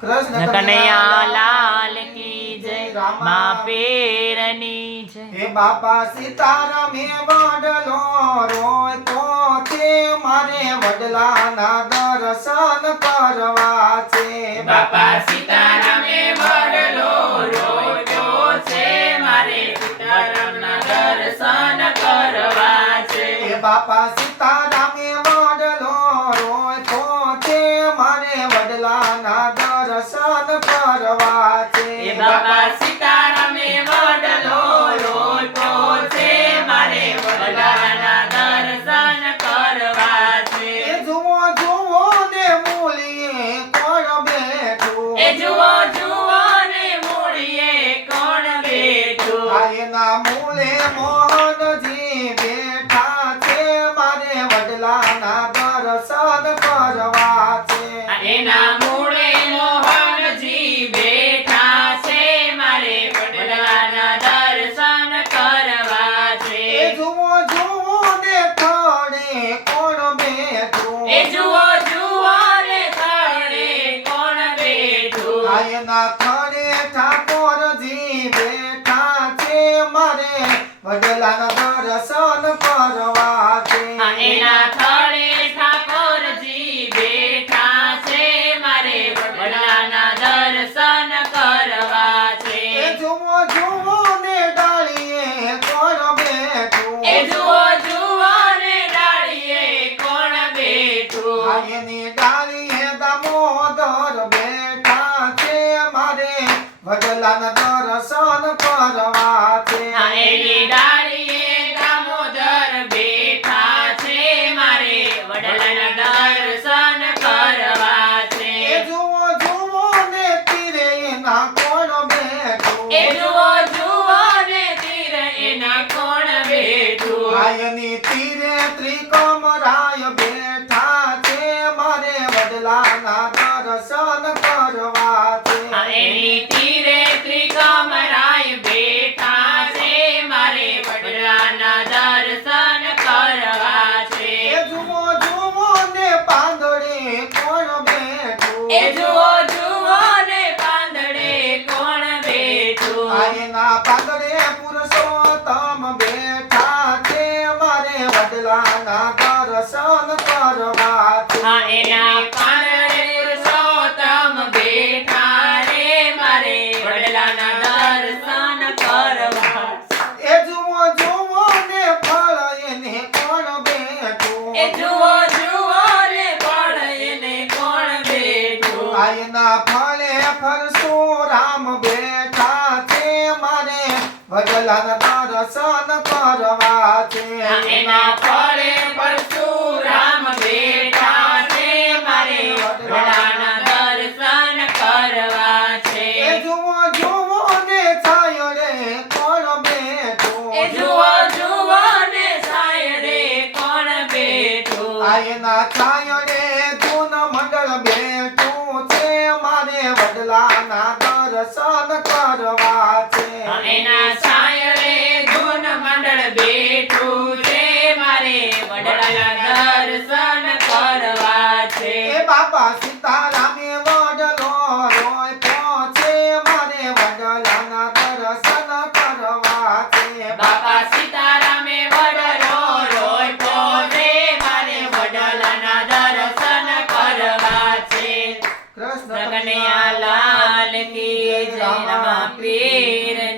कृष्ण कन्हैया लाल की जय माँ पीरनी जय। हे बापा सीताराम हे वडलो रोय पोते मारे वडलाना दर्शन करवा छे। बापा सीताराम हे वडलो रोय पोते मारे सीतारामना दर्शन करवा छे। हे बापा सीताराम हे वडलो रोय पोते मारे वडलाना दर्शन करवा छे। बापा सीताराम हे वडलो रोय पोते मारे वडलाना दर्शन करवा छे। जुओ जुओ ने मूलिए कोण बेठું। जुओ जुओ ने मूलिए कोण बेठું। આયના મૂલે મોહનજી બેઠા છે મારે વડલાના દર્શન કરવા છે। એના મૂળે મોહનજી બેઠા છે મારે વડલાના દર્શન કરવા છે। જુઓ જુઓ ને થડે કોણ બેઠું। જુઓ જુઓ ને થડે કોણ બેઠું। આયના થડે ઠાકોરજી બેઠા છે મારે વડલાના દર્શન કરવા છે। એના થડે ઠાકોરજી બેઠા છે મારે વડલાના દર્શન કરવા છે। જુઓ જુઓ ને ડાળીએ કોણ બેઠું। જુઓ જુઓ ને ડાળીએ કોણ બેઠું। આયની ડાળીએ દામોદર બેઠા છે મારે વડલાના દર્શન કરવા છે। એની ડાળીએ દામોદર બેઠા છે મારે વડલાના દર્શન કરવા છે। જુઓ જુઓ ને તીરે એના કોણ બેઠું। જુઓ જુઓ ને તીર એના કોણ બેઠું। આયની તીરે ત્રિકમરાય બેઠા છે મારે વડલાના દર્શન કરવા છે। એની તીરે ત્રિકમરાય બેઠા છે મારે વડલાના દર્શન કરવા છે। જુઓ જુઓ ને પાંદડે કોણ બેઠું। જુઓ જુઓ ને પાંદડે કોણ બેઠું। આયના પાંદડે પુરુષોત્તમ બેઠા છે મારે વડલાના દર્શન કરવા છે। એના પાંદડે પુરુષોત્તમ બેઠા રે મારે વડલાના દર્શન કરવા છે। જુઓ જુઓ ને ફળ એને કોણ બેઠું। જુઓ જુઓ ને ફળ એને કોણ બેઠું। આયના ફળે પરશુરામ બેઠા છે મારે વડલાના દર્શન કરવા છે। એના ફળે પરશુરામ બેઠા છે મારે વડલાના દર્શન કરવા છે। જુઓ જુઓ ને છાયડે કોણ બેઠું। જુઓ જુઓ ને છાયડે કોણ બેઠું। આયના છાયડે ધૂન મંડળ બેઠું છે મારે વડલાના દર્શન કરવા છે। એના છાયડે ધૂન મંડળ બેઠું છે મારે વડલાના દર્શન કરવા છે। બાપા સીતારામે વડલો રોય પહોંચે મારે વડલાના દર્શન કરવા છે। બાપા સીતારામે વડલો રોય પોતે મારે વડલાના દર્શન કરવા છે। કૃષ્ણ કનૈયા લાલ કી જય રમા પીરની।